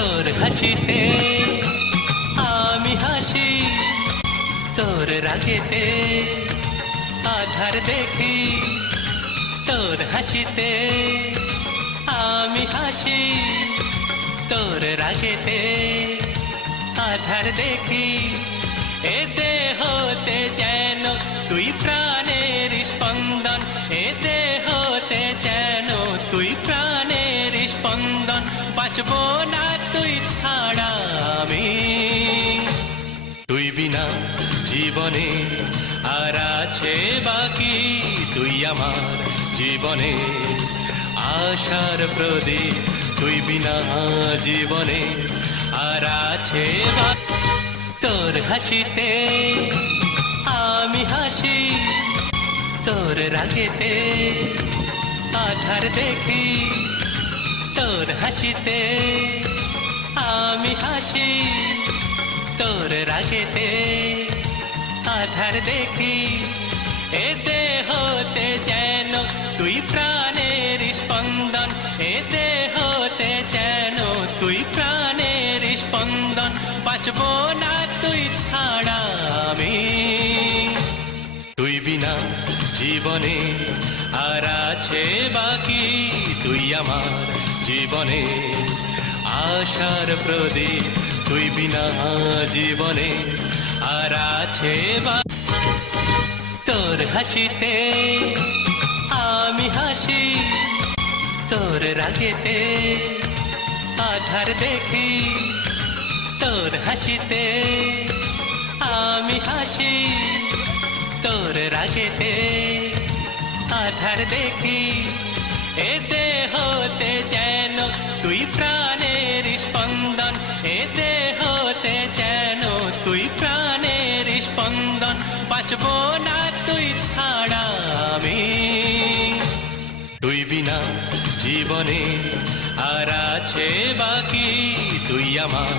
তোর হাসিতে আমি হাসি, তোর রাগেতে আধার দেখি। তোর হাসিতে আমি হাসি, তোর রাগেতে আধার দেখি। এ দেহতে যেন তুই প্রাণের স্পন্দন, এ দেহতে যেন তুই প্রাণের স্পন্দন। বাঁচবো না তুই ছাড়া আমি, তুই বিনা জীবনে আর আছে বাকি। তুই আমার জীবনে আশার প্রদীপ, তুই বিনা জীবনে আর আছে বাকি। তোর হাসিতে আমি হাসি, তোর রাগেতে আধার দেখি। তোর হাসিতে আমি হাসি, তোর রাগেতে আধার দেখি। এ দেহতে যেন তুই প্রাণের স্পন্দন, এ দেহতে যেন তুই প্রাণের স্পন্দন। বাঁচবো না তুই ছাড়া আমি, তুই বিনা জীবনে আর আছে বাকি। তুই আমার জীবনে আশার প্রদীপ, তুই বিনা জীবনে আর আছে বাকি। তোর হাসিতে আমি হাসি, তোর রাগেতে আধার দেখি। তোর হাসিতে আমি হাসি, তোর রাগেতে আধার দেখি। এ দেহতে যেন তুই প্রাণের স্পন্দন, এ দেহতে যেন তুই প্রাণের স্পন্দন। বাঁচবো না তুই ছাড়া আমি, তুই বিনা জীবনে আর আছে বাকি। তুই আমার